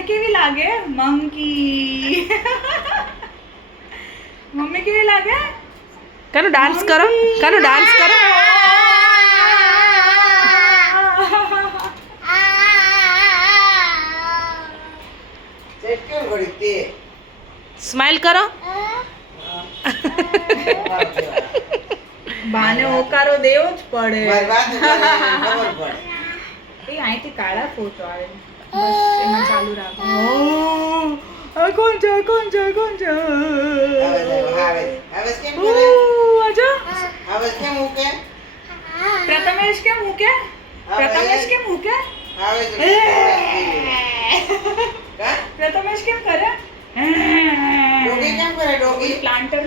Mummy કેવી લાગે? Monkey. Mummy કેવી લાગે? કાનો ડાન્સ કરો, કાનો ડાન્સ કરો. સ્માઈલ કરો. બાને ઓકારો દેવો જ પડે. એ અહીંથી કાળા ફોટો આવે બસ એમાં ચાલુ રાખો. કોણ છે કોણ છે કોણ છે? પ્રથમેશ કેમ મૂકે? પ્રથમેશ કેમ મૂકે? પ્રથમેશ કેમ કરે? પ્લાન્ટર